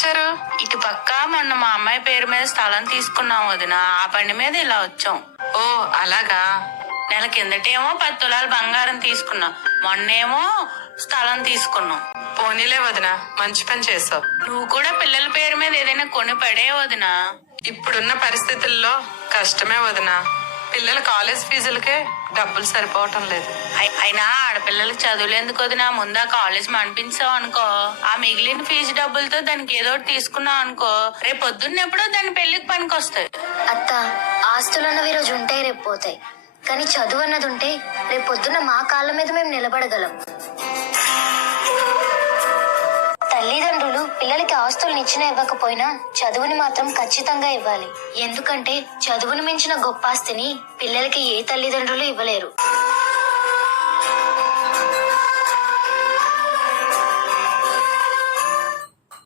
వచ్చారు? ఇటు పక్క మొన్న మా అమ్మాయి పేరు మీద స్థలం తీసుకున్నాం వదిన. ఆ బండి మీద ఇలా వచ్చాం. ఓ అలాగా. నెల కిందటేమో 10 తులాలు బంగారం తీసుకున్నాం, మొన్నేమో స్థలం తీసుకున్నాం. పోనీలే వదిన, మంచి పని చేసావు. నువ్వు కూడా పిల్లల పేరు మీద ఏదైనా కొని పడే వదిన. ఇప్పుడున్న పరిస్థితుల్లో కష్టమే వదిన. పిల్లల కాలేజ్ ఫీజులకే డబ్బులు సరిపోవటం లేదు. అయినా ఆడపిల్లలకి చదువులు ఎందుకు వదినా? ముందా కాలేజ్ మనిపించావు అనుకో, ఆ మిగిలిన ఫీజు డబ్బులతో దానికి ఏదో ఒకటి తీసుకున్నావు అనుకో, రేపు పొద్దున్నెప్పుడో దాని పెళ్లికి పనికొస్తాయి. అత్త, ఆస్తులు అన్నవి రోజు ఉంటాయి, రేపు పోతాయి. కానీ చదువు అన్నది ఉంటే రేపు పొద్దున్న మా కాళ్ళ మీద మేము నిలబడగలం. తల్లిదండ్రులు పిల్లలకి ఆస్తుల్ని ఇచ్చినా ఇవ్వకపోయినా చదువుని మాత్రం ఖచ్చితంగా ఇవ్వాలి. ఎందుకంటే చదువుని మించిన గొప్ప ఆస్తిని పిల్లలకి ఏ తల్లిదండ్రులు ఇవ్వలేరు.